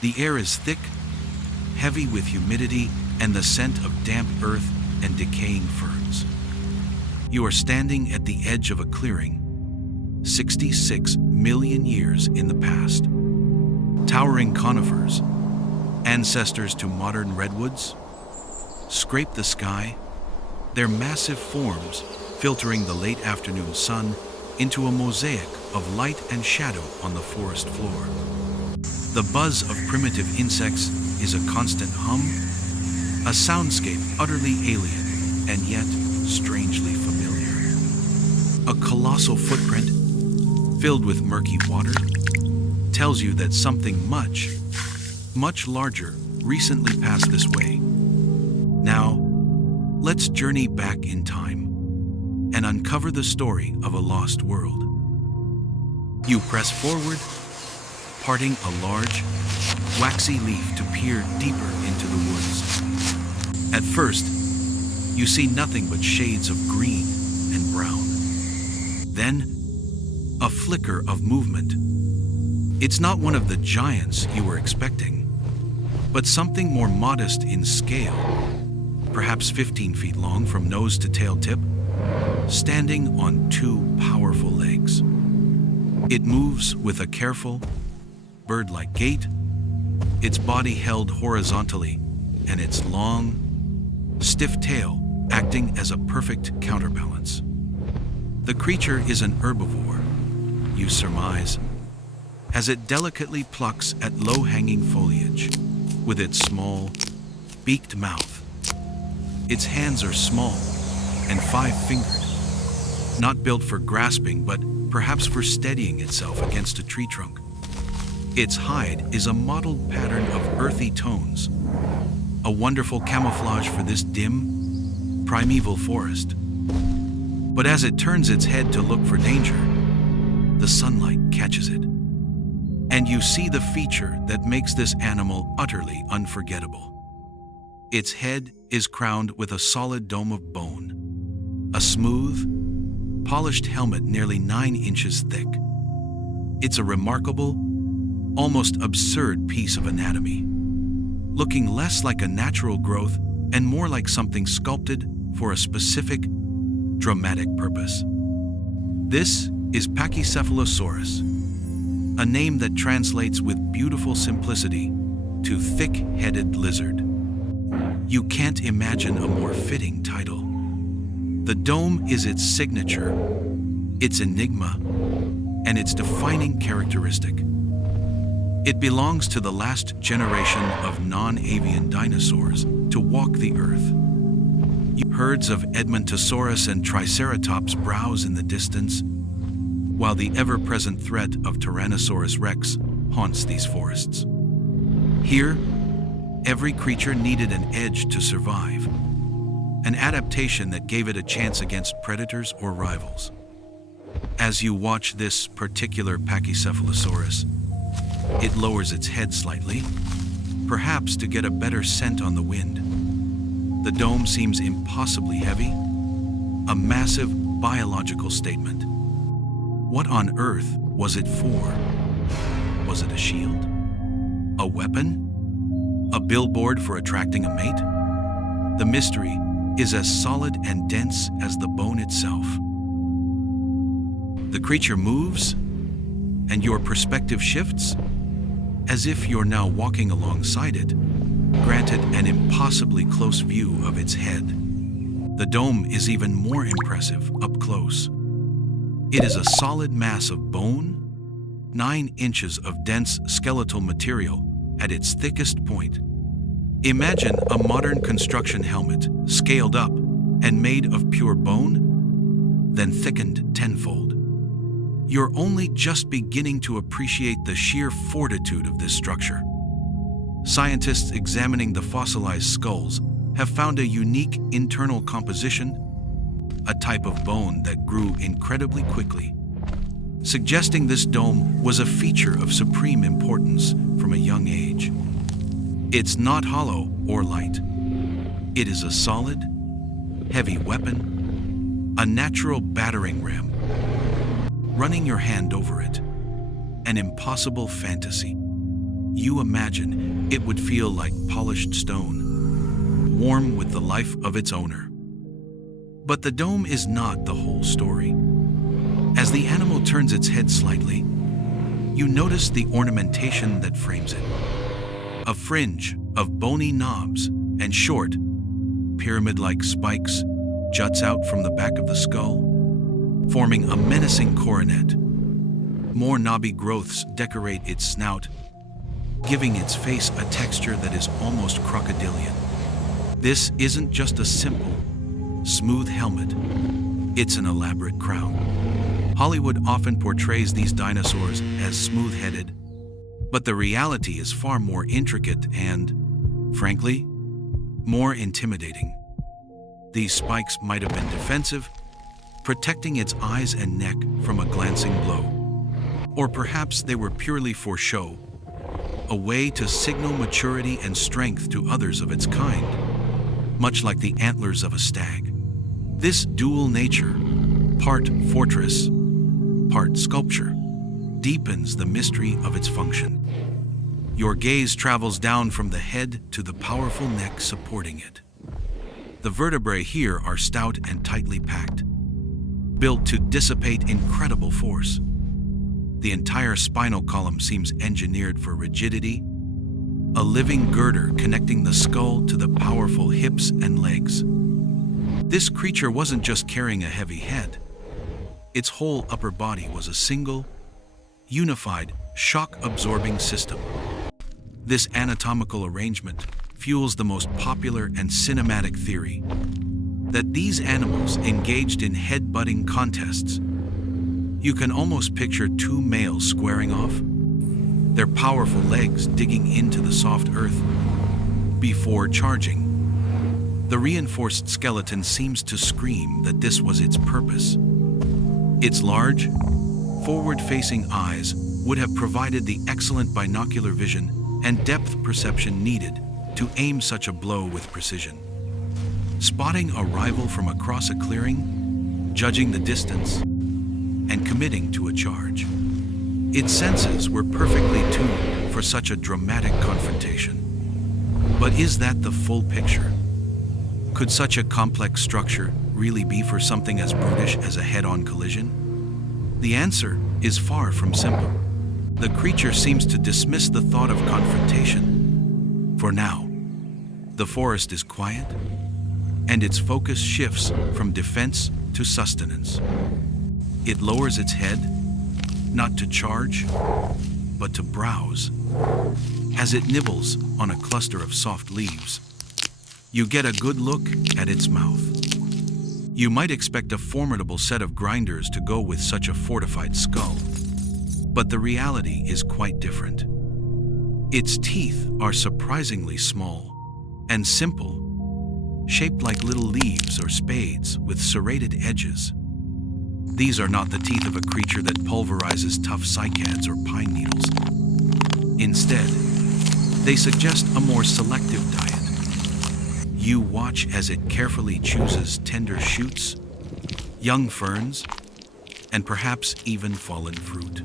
The air is thick, heavy with humidity and the scent of damp earth and decaying ferns. You are standing at the edge of a clearing, 66 million years in the past. Towering conifers, ancestors to modern redwoods, scrape the sky, their massive forms filtering the late afternoon sun into a mosaic of light and shadow on the forest floor. The buzz of primitive insects is a constant hum, a soundscape utterly alien and yet strangely familiar. A colossal footprint filled with murky water tells you that something much, much larger recently passed this way. Now, let's journey back in time and uncover the story of a lost world. You press forward, parting a large, waxy leaf to peer deeper into the woods. At first, you see nothing but shades of green and brown. Then, a flicker of movement. It's not one of the giants you were expecting, but something more modest in scale, perhaps 15 feet long from nose to tail tip, standing on two powerful legs. It moves with a careful, bird-like gait, its body held horizontally, and its long, stiff tail acting as a perfect counterbalance. The creature is an herbivore, you surmise, as it delicately plucks at low-hanging foliage with its small, beaked mouth. Its hands are small and five-fingered, not built for grasping, but perhaps for steadying itself against a tree trunk. Its hide is a mottled pattern of earthy tones, a wonderful camouflage for this dim, primeval forest. But as it turns its head to look for danger, the sunlight catches it, and you see the feature that makes this animal utterly unforgettable. Its head is crowned with a solid dome of bone, a smooth, polished helmet nearly 9 inches thick. It's a remarkable, almost absurd piece of anatomy, looking less like a natural growth and more like something sculpted for a specific, dramatic purpose. This is Pachycephalosaurus, a name that translates with beautiful simplicity to thick-headed lizard. You can't imagine a more fitting title. The dome is its signature, its enigma, and its defining characteristic. It belongs to the last generation of non-avian dinosaurs to walk the earth. Herds of Edmontosaurus and Triceratops browse in the distance, while the ever-present threat of Tyrannosaurus rex haunts these forests. Here, every creature needed an edge to survive, an adaptation that gave it a chance against predators or rivals. As you watch this particular Pachycephalosaurus, it lowers its head slightly, perhaps to get a better scent on the wind. The dome seems impossibly heavy, a massive biological statement. What on earth was it for? Was it a shield? A weapon? A billboard for attracting a mate? The mystery is as solid and dense as the bone itself. The creature moves, and your perspective shifts, as if you're now walking alongside it, granted an impossibly close view of its head. The dome is even more impressive up close. It is a solid mass of bone, 9 inches of dense skeletal material at its thickest point. Imagine a modern construction helmet scaled up and made of pure bone, then thickened tenfold. You're only just beginning to appreciate the sheer fortitude of this structure. Scientists examining the fossilized skulls have found a unique internal composition, a type of bone that grew incredibly quickly, suggesting this dome was a feature of supreme importance from a young age. It's not hollow or light. It is a solid, heavy weapon, a natural battering ram. Running your hand over it, an impossible fantasy. You imagine it would feel like polished stone, warm with the life of its owner. But the dome is not the whole story. As the animal turns its head slightly, you notice the ornamentation that frames it. A fringe of bony knobs and short, pyramid-like spikes juts out from the back of the skull, forming a menacing coronet. More knobby growths decorate its snout, giving its face a texture that is almost crocodilian. This isn't just a simple, smooth helmet, it's an elaborate crown. Hollywood often portrays these dinosaurs as smooth-headed, but the reality is far more intricate and, frankly, more intimidating. These spikes might have been defensive, protecting its eyes and neck from a glancing blow. Or perhaps they were purely for show, a way to signal maturity and strength to others of its kind, much like the antlers of a stag. This dual nature, part fortress, part sculpture, deepens the mystery of its function. Your gaze travels down from the head to the powerful neck supporting it. The vertebrae here are stout and tightly packed, built to dissipate incredible force. The entire spinal column seems engineered for rigidity, a living girder connecting the skull to the powerful hips and legs. This creature wasn't just carrying a heavy head. Its whole upper body was a single, unified, shock-absorbing system. This anatomical arrangement fuels the most popular and cinematic theory that these animals engaged in head-butting contests. You can almost picture two males squaring off, their powerful legs digging into the soft earth before charging. The reinforced skeleton seems to scream that this was its purpose. Its large, forward-facing eyes would have provided the excellent binocular vision and depth perception needed to aim such a blow with precision. Spotting a rival from across a clearing, judging the distance, and committing to a charge. Its senses were perfectly tuned for such a dramatic confrontation. But is that the full picture? Could such a complex structure really be for something as brutish as a head-on collision? The answer is far from simple. The creature seems to dismiss the thought of confrontation. For now, the forest is quiet, and its focus shifts from defense to sustenance. It lowers its head, not to charge, but to browse. As it nibbles on a cluster of soft leaves, you get a good look at its mouth. You might expect a formidable set of grinders to go with such a fortified skull, but the reality is quite different. Its teeth are surprisingly small and simple, shaped like little leaves or spades with serrated edges. These are not the teeth of a creature that pulverizes tough cycads or pine needles. Instead, they suggest a more selective diet. You watch as it carefully chooses tender shoots, young ferns, and perhaps even fallen fruit.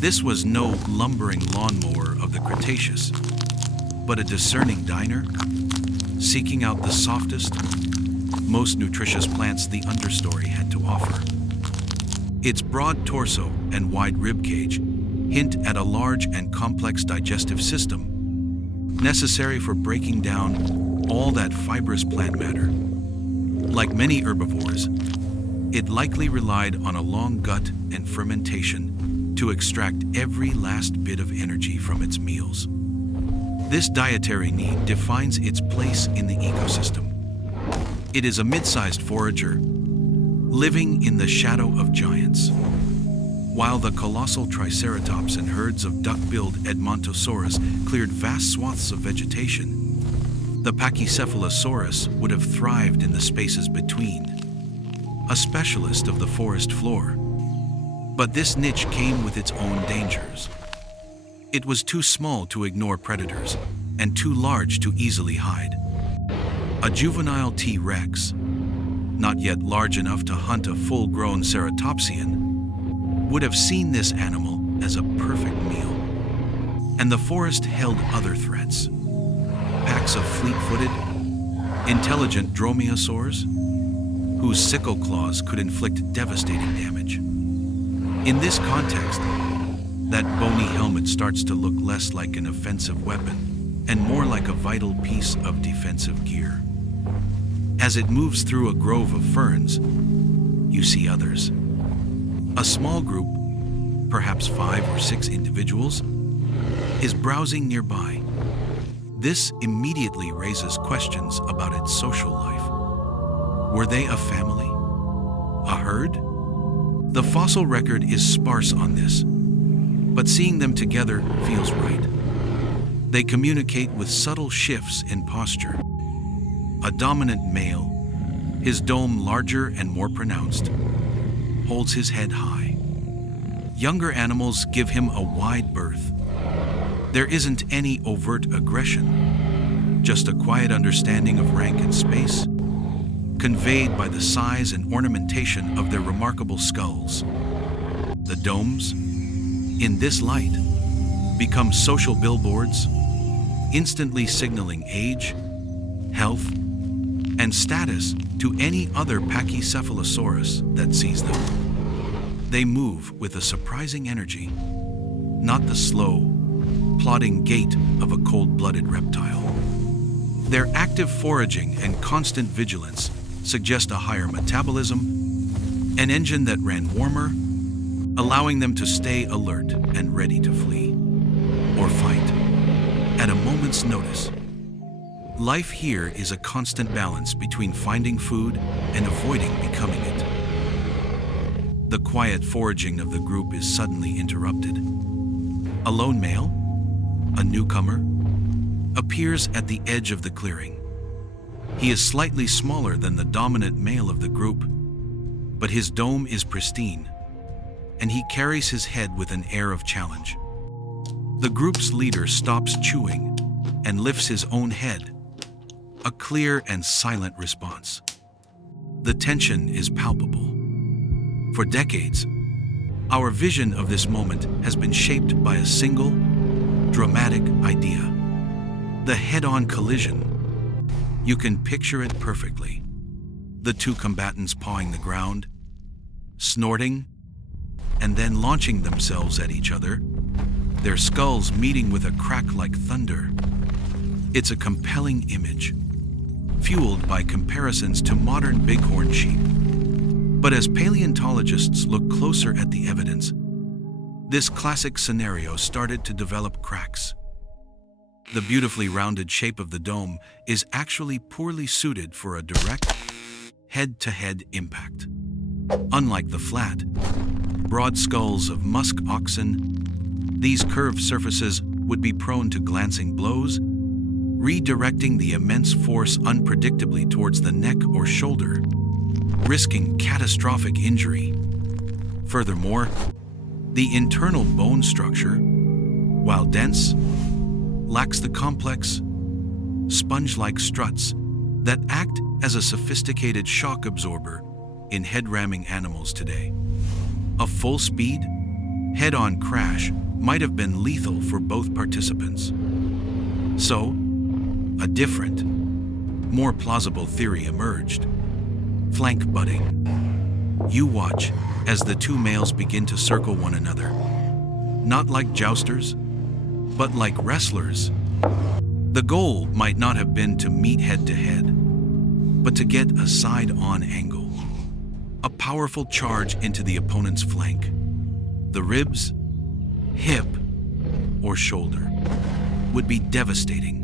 This was no lumbering lawnmower of the Cretaceous, but a discerning diner, seeking out the softest, most nutritious plants the understory had to offer. Its broad torso and wide ribcage hint at a large and complex digestive system, necessary for breaking down all that fibrous plant matter. Like many herbivores, it likely relied on a long gut and fermentation to extract every last bit of energy from its meals. This dietary need defines its place in the ecosystem. It is a mid-sized forager, living in the shadow of giants. While the colossal Triceratops and herds of duck-billed Edmontosaurus cleared vast swaths of vegetation, the Pachycephalosaurus would have thrived in the spaces between, a specialist of the forest floor. But this niche came with its own dangers. It was too small to ignore predators and too large to easily hide. A juvenile T-Rex, not yet large enough to hunt a full-grown ceratopsian, would have seen this animal as a perfect meal. And the forest held other threats. Packs of fleet-footed, intelligent dromaeosaurs, whose sickle claws could inflict devastating damage. In this context, that bony helmet starts to look less like an offensive weapon and more like a vital piece of defensive gear. As it moves through a grove of ferns, you see others. A small group, perhaps 5 or 6 individuals, is browsing nearby. This immediately raises questions about its social life. Were they a family? A herd? The fossil record is sparse on this, but seeing them together feels right. They communicate with subtle shifts in posture. A dominant male, his dome larger and more pronounced, holds his head high. Younger animals give him a wide berth. There isn't any overt aggression, just a quiet understanding of rank and space, conveyed by the size and ornamentation of their remarkable skulls. The domes, in this light, become social billboards, instantly signaling age, health, and status to any other Pachycephalosaurus that sees them. They move with a surprising energy, not the slow, plodding gait of a cold-blooded reptile. Their active foraging and constant vigilance suggest a higher metabolism, an engine that ran warmer, allowing them to stay alert and ready to flee or fight at a moment's notice. Life here is a constant balance between finding food and avoiding becoming it. The quiet foraging of the group is suddenly interrupted. A lone male, a newcomer, appears at the edge of the clearing. He is slightly smaller than the dominant male of the group, but his dome is pristine, and he carries his head with an air of challenge. The group's leader stops chewing and lifts his own head, a clear and silent response. The tension is palpable. For decades, our vision of this moment has been shaped by a single, dramatic idea: the head-on collision. You can picture it perfectly. The two combatants pawing the ground, snorting, and then launching themselves at each other, their skulls meeting with a crack like thunder. It's a compelling image, fueled by comparisons to modern bighorn sheep. But as paleontologists look closer at the evidence, this classic scenario started to develop cracks. The beautifully rounded shape of the dome is actually poorly suited for a direct, head-to-head impact. Unlike the flat, broad skulls of musk oxen, these curved surfaces would be prone to glancing blows, redirecting the immense force unpredictably towards the neck or shoulder, risking catastrophic injury. Furthermore, the internal bone structure, while dense, lacks the complex, sponge-like struts that act as a sophisticated shock absorber in head-ramming animals today. A full-speed, head-on crash might have been lethal for both participants. So, a different, more plausible theory emerged: flank butting. You watch as the two males begin to circle one another, not like jousters, but like wrestlers. The goal might not have been to meet head-to-head, but to get a side-on angle, a powerful charge into the opponent's flank. The ribs, hip, or shoulder would be devastating,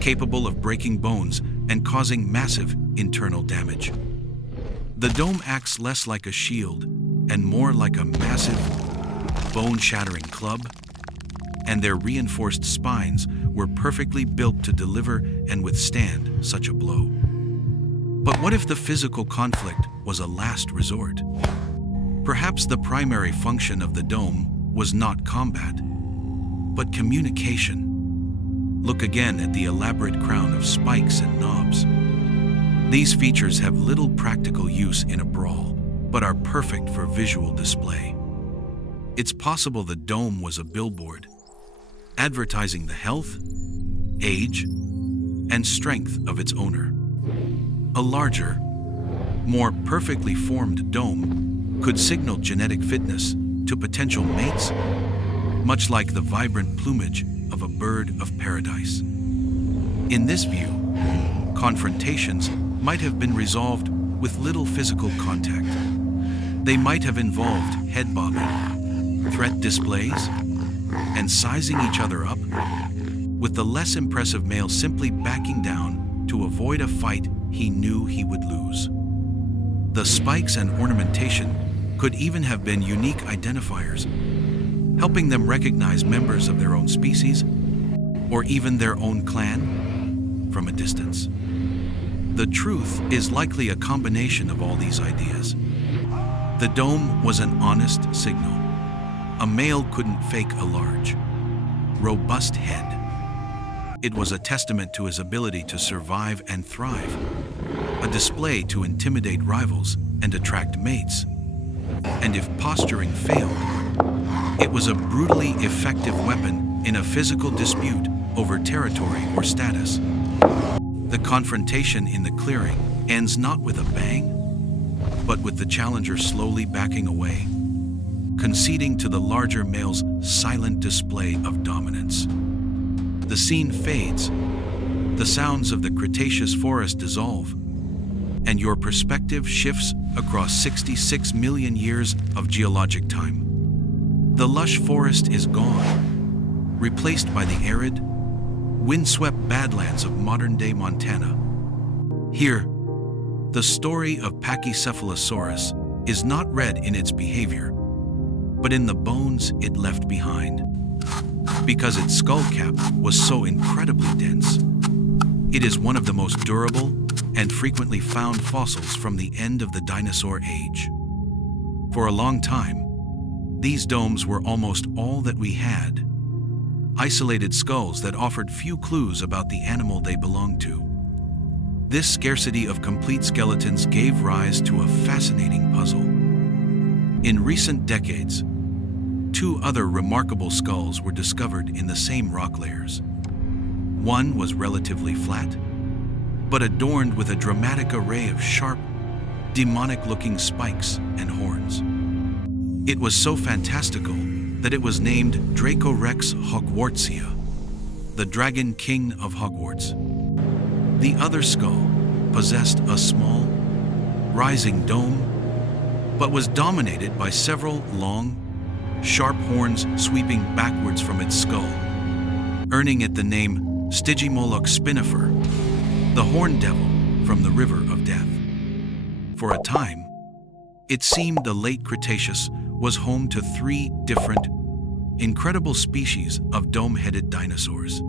capable of breaking bones and causing massive internal damage. The dome acts less like a shield and more like a massive, bone-shattering club, and their reinforced spines were perfectly built to deliver and withstand such a blow. But what if the physical conflict was a last resort? Perhaps the primary function of the dome was not combat, but communication. Look again at the elaborate crown of spikes and knobs. These features have little practical use in a brawl, but are perfect for visual display. It's possible the dome was a billboard, advertising the health, age, and strength of its owner. A larger, more perfectly formed dome could signal genetic fitness to potential mates, much like the vibrant plumage of a bird of paradise. In this view, confrontations might have been resolved with little physical contact. They might have involved head bobbing, threat displays, and sizing each other up, with the less impressive male simply backing down to avoid a fight he knew he would lose. The spikes and ornamentation could even have been unique identifiers, helping them recognize members of their own species or even their own clan from a distance. The truth is likely a combination of all these ideas. The dome was an honest signal. A male couldn't fake a large, robust head. It was a testament to his ability to survive and thrive, a display to intimidate rivals and attract mates. And if posturing failed, it was a brutally effective weapon in a physical dispute over territory or status. The confrontation in the clearing ends not with a bang, but with the challenger slowly backing away, conceding to the larger male's silent display of dominance. The scene fades, the sounds of the Cretaceous forest dissolve, and your perspective shifts across 66 million years of geologic time. The lush forest is gone, replaced by the arid, windswept badlands of modern-day Montana. Here, the story of Pachycephalosaurus is not read in its behavior, but in the bones it left behind. Because its skull cap was so incredibly dense, it is one of the most durable and frequently found fossils from the end of the dinosaur age. For a long time, these domes were almost all that we had, isolated skulls that offered few clues about the animal they belonged to. This scarcity of complete skeletons gave rise to a fascinating puzzle. In recent decades, two other remarkable skulls were discovered in the same rock layers. One was relatively flat, but adorned with a dramatic array of sharp, demonic-looking spikes and horns. It was so fantastical that it was named Dracorex Hogwartsia, the Dragon King of Hogwarts. The other skull possessed a small, rising dome, but was dominated by several long, sharp horns sweeping backwards from its skull, earning it the name Stygimoloch spinifer, the horned devil from the River of Death. For a time, it seemed the late Cretaceous was home to three different, incredible species of dome-headed dinosaurs.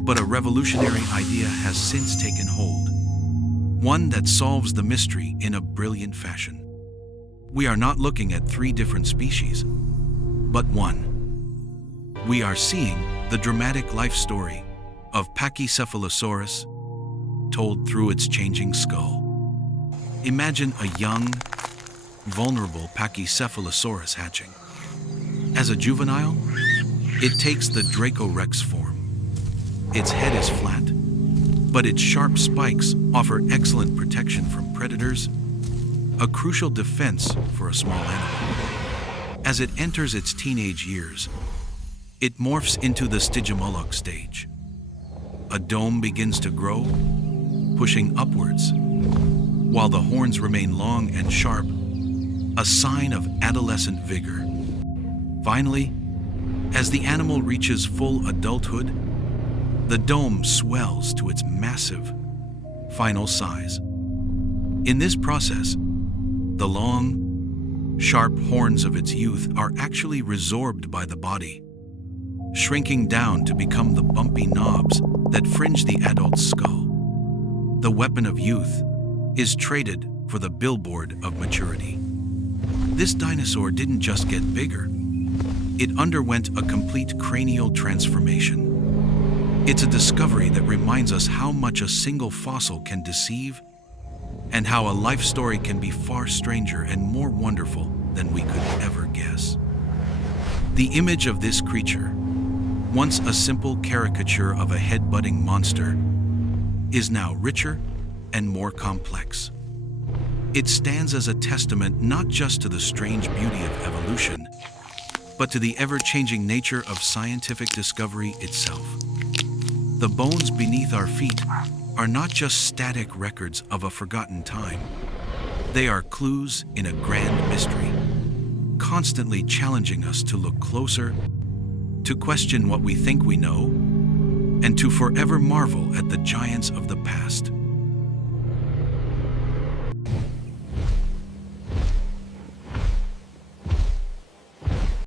But a revolutionary idea has since taken hold, one that solves the mystery in a brilliant fashion. We are not looking at three different species, but one. We are seeing the dramatic life story of Pachycephalosaurus told through its changing skull. Imagine a young, vulnerable Pachycephalosaurus hatching. As a juvenile, it takes the Dracorex form. Its head is flat, but its sharp spikes offer excellent protection from predators, a crucial defense for a small animal. As it enters its teenage years, it morphs into the Stygimoloch stage. A dome begins to grow, pushing upwards, while the horns remain long and sharp, a sign of adolescent vigor. Finally, as the animal reaches full adulthood, the dome swells to its massive, final size. In this process, the long, sharp horns of its youth are actually resorbed by the body, shrinking down to become the bumpy knobs that fringe the adult's skull. The weapon of youth is traded for the billboard of maturity. This dinosaur didn't just get bigger, it underwent a complete cranial transformation. It's a discovery that reminds us how much a single fossil can deceive and how a life story can be far stranger and more wonderful than we could ever guess. The image of this creature, once a simple caricature of a head-butting monster, is now richer and more complex. It stands as a testament not just to the strange beauty of evolution, but to the ever-changing nature of scientific discovery itself. The bones beneath our feet are not just static records of a forgotten time. They are clues in a grand mystery, constantly challenging us to look closer, to question what we think we know, and to forever marvel at the giants of the past.